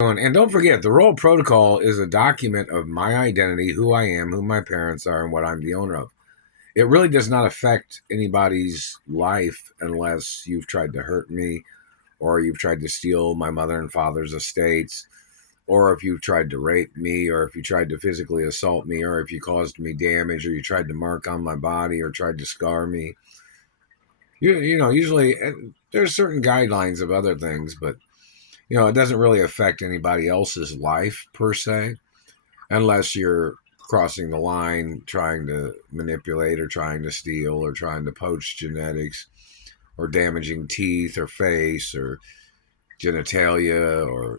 And don't forget, the Royal Protocol is a document of my identity, who I am, who my parents are, and what I'm the owner of. It really does not affect anybody's life unless you've tried to hurt me, or you've tried to steal my mother and father's estates, or if you've tried to rape me, or if you tried to physically assault me, or if you caused me damage, or you tried to mark on my body, or tried to scar me. Usually there's certain guidelines of other things, but it doesn't really affect anybody else's life per se, unless you're crossing the line, trying to manipulate or trying to steal or trying to poach genetics or damaging teeth or face or genitalia or,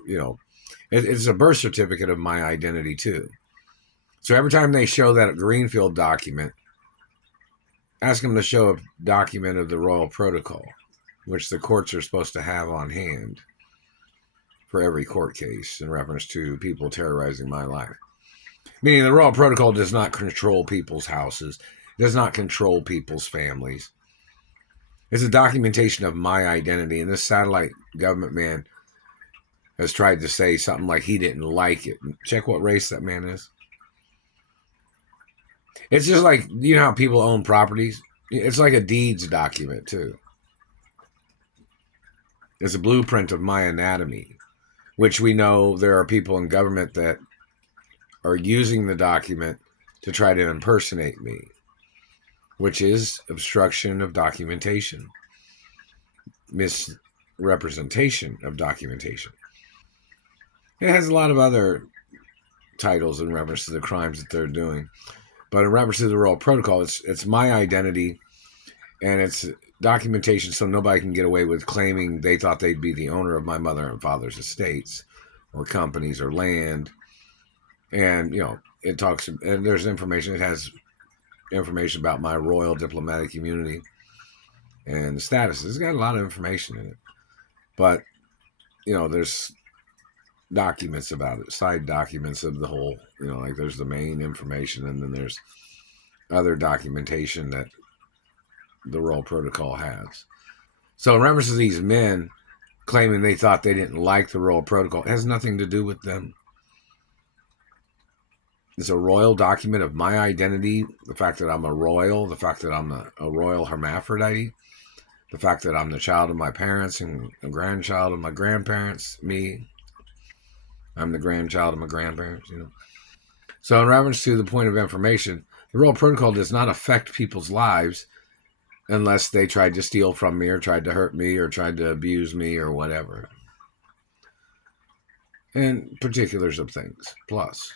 it's a birth certificate of my identity too. So every time they show that Greenfield document, ask them to show a document of the Royal Protocol, which the courts are supposed to have on hand for every court case in reference to people terrorizing my life. Meaning the Royal Protocol does not control people's houses, does not control people's families. It's a documentation of my identity. And this satellite government man has tried to say something like he didn't like it. Check what race that man is. It's just like, how people own properties? It's like a deeds document, too. It's a blueprint of my anatomy, which we know there are people in government that are using the document to try to impersonate me, which is obstruction of documentation, misrepresentation of documentation. It has a lot of other titles in reference to the crimes that they're doing. But in reference to the Royal Protocol, it's my identity, and it's documentation so nobody can get away with claiming they thought they'd be the owner of my mother and father's estates or companies or land. And, it talks, and there's information, it has information about my royal diplomatic immunity and the status. It's got a lot of information in it. But, there's documents about it, side documents of the whole, like there's the main information and then there's other documentation that the Royal Protocol has. So in reference to these men claiming they thought they didn't like the Royal Protocol, it has nothing to do with them. It's a royal document of my identity, the fact that I'm a royal, the fact that I'm a royal hermaphrodite, the fact that I'm the child of my parents and a grandchild of my grandparents, me. I'm the grandchild of my grandparents, So in reference to the point of information, the Royal Protocol does not affect people's lives unless they tried to steal from me or tried to hurt me or tried to abuse me or whatever. And particulars of things, plus.